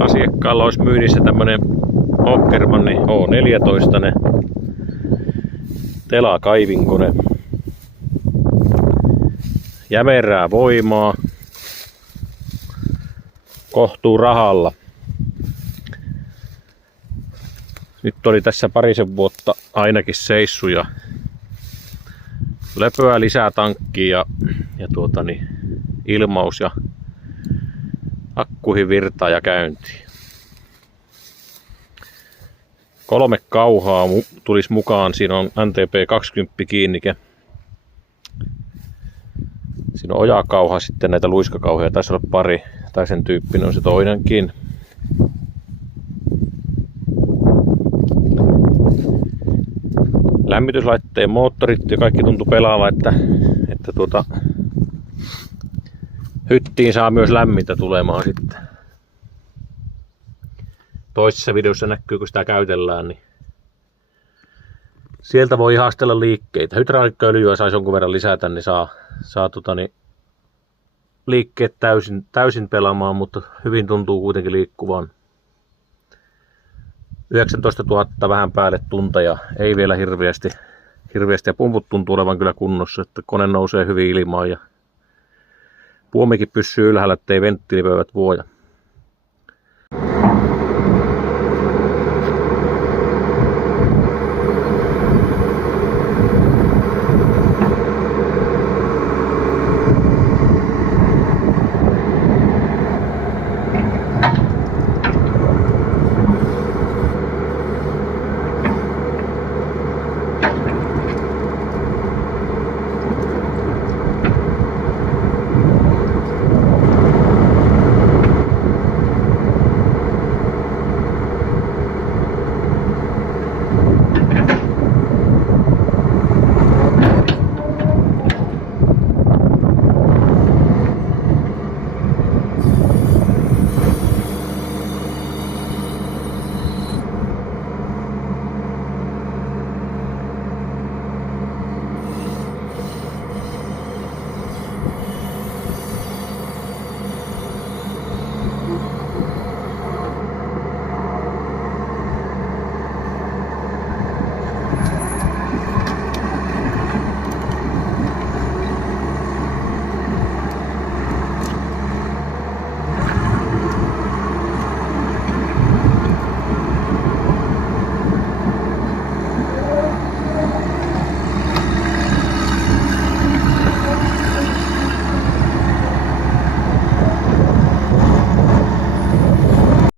Asiakkaalla olisi myynnissä tämmönen Åkerman H14 telakaivinkone. Jämerää voimaa kohtuu rahalla. Nyt oli tässä parisen vuotta ainakin seissu ja löpöä lisää tankkiin ja ilmaus ja akkuihin virtaa ja käyntiin. 3 kauhaa tulisi mukaan. Siinä on NTP 20 kiinnike. Siinä on ojakauha, sitten näitä luiskakauhoja taisi olla pari, tai sen tyyppinen on se toinenkin. Lämmityslaitteen moottorit ja kaikki tuntuu pelaava, että hyttiin saa myös lämmintä tulemaan sitten. Toisessa videossa näkyy, kun sitä käytellään, niin sieltä voi ihastella liikkeitä. Hydraulikkaöljyä saisi jonkun verran lisätä, niin saa liikkeet täysin pelaamaan, mutta hyvin tuntuu kuitenkin liikkuvan. 19 000 vähän päälle tunteja, ei vielä hirveästi ja pumput tuntuu olevan kyllä kunnossa, että kone nousee hyvin ilmaan ja puomikin pysyy ylhäällä, ettei venttiilipöydät vuoja.